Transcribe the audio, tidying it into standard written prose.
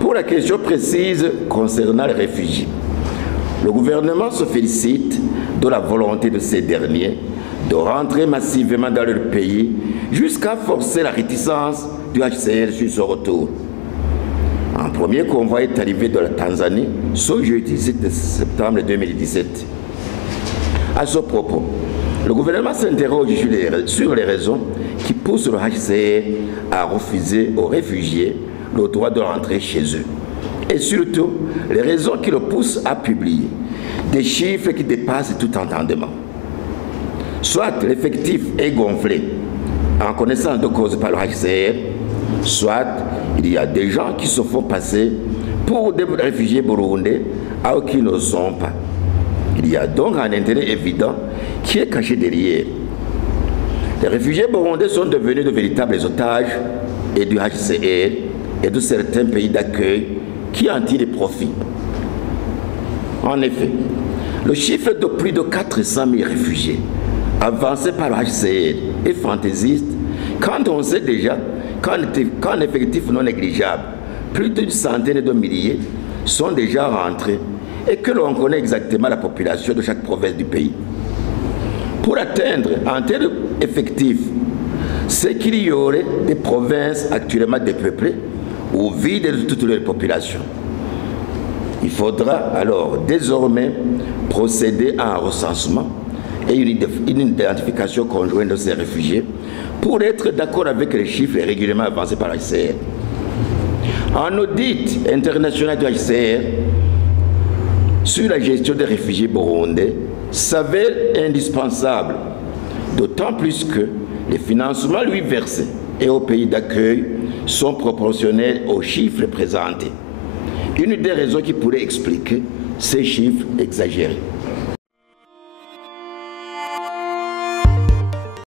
Pour la question précise concernant les réfugiés, le gouvernement se félicite de la volonté de ces derniers de rentrer massivement dans leur pays jusqu'à forcer la réticence du HCR sur ce retour. Un premier convoi est arrivé de la Tanzanie ce jeudi 7 septembre 2017. À ce propos, le gouvernement s'interroge sur les raisons qui poussent le HCR à refuser aux réfugiés le droit de rentrer chez eux. Et surtout, les raisons qui le poussent à publier des chiffres qui dépassent tout entendement. Soit l'effectif est gonflé en connaissance de cause par le HCR, soit il y a des gens qui se font passer pour des réfugiés burundais alors qu'ils ne le sont pas. Il y a donc un intérêt évident qui est caché derrière. Les réfugiés burundais sont devenus de véritables otages et du HCR et de certains pays d'accueil qui en tirent profit. En effet, le chiffre de plus de 400 000 réfugiés avancé par le HCR est fantaisiste quand on sait déjà qu'en effectif non négligeable, plus d'une centaine de milliers sont déjà rentrés et que l'on connaît exactement la population de chaque province du pays. Pour atteindre un tel effectif, c'est qu'il y aurait des provinces actuellement dépeuplées ou vides de toute leur population. Il faudra alors désormais procéder à un recensement et une identification conjointe de ces réfugiés pour être d'accord avec les chiffres régulièrement avancés par l'HCR. Un audit international du HCR sur la gestion des réfugiés burundais s'avère indispensable, d'autant plus que les financements lui versés et aux pays d'accueil sont proportionnels aux chiffres présentés. Une des raisons qui pourrait expliquer ces chiffres exagérés.